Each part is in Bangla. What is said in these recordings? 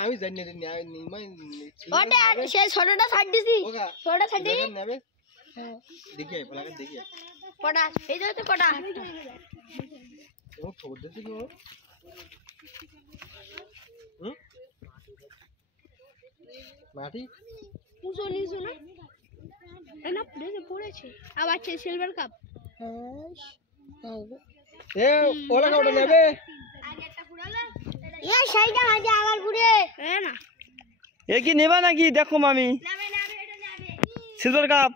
আমি জানি না ওটা সেই ছোটটা ছাড় দিছি ছোটটা ছাড় দি নেবে দেখি ফলাকে দেখি কটা এই যে তো কটা ও ছোট দিছি কি ও মাটি পুজো নিছো না না পড়েছে আবার সিলভার কাপ এ ওলা ওটা নেবে আগে একটা পুরালে এই সেইটা আগে আবার পুরে না এ কি নেবা নাকি দেখো মামি নেবে নেবে এটা নেবে সিলভার কাপ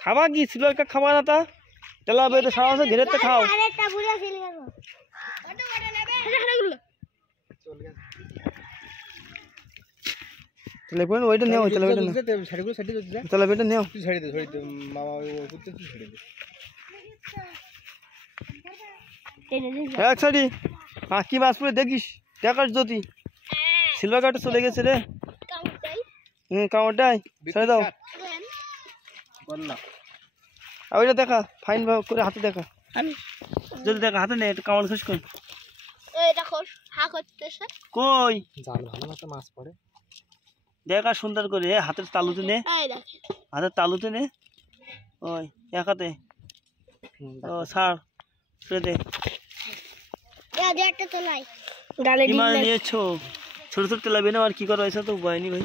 খাবা কি সিলভার কাপ খাবা না তা তেলা বেতে সারা ঘিরে তো খাও আরেকটা পুরে সিলভার কাপ ওটা নেবে হাড়াগুলো চল গেছে তাহলে কোন ওইটা নেও তাহলে ওইটা নাও শাড়িগুলো ছাড়ি দে তাহলে ওইটা নেও তুই ছাড়ি দে মামা ওই কুত্তে তুই ছাড়ি দে এক সাইডি হ্যাঁ কি মাছ পড়ে দেখিস দেখাস যদি সিলভার কাপটা চলে গেছে রে কামড়টাই ছেড়ে দাও বললাম আর ওইটা দেখা ফাইন করে হাতে দেখা যদি দেখা হাতে নে একটু কামড় খুশ কই এই দেখো হা করতেছে কই জাল ভালো মতো মাছ পড়ে দেখা সুন্দর করে হাতের তালুতে নে এই দেখ হাতের তালুতে নে ওই এক হাতে ও ছাড় ছেড়ে দে এই একটা তোলাই গালে কি মাছ নিয়েছো ছোট ছোট তেলাবি না আর কি করো এসে তো উপায় নেই ভাই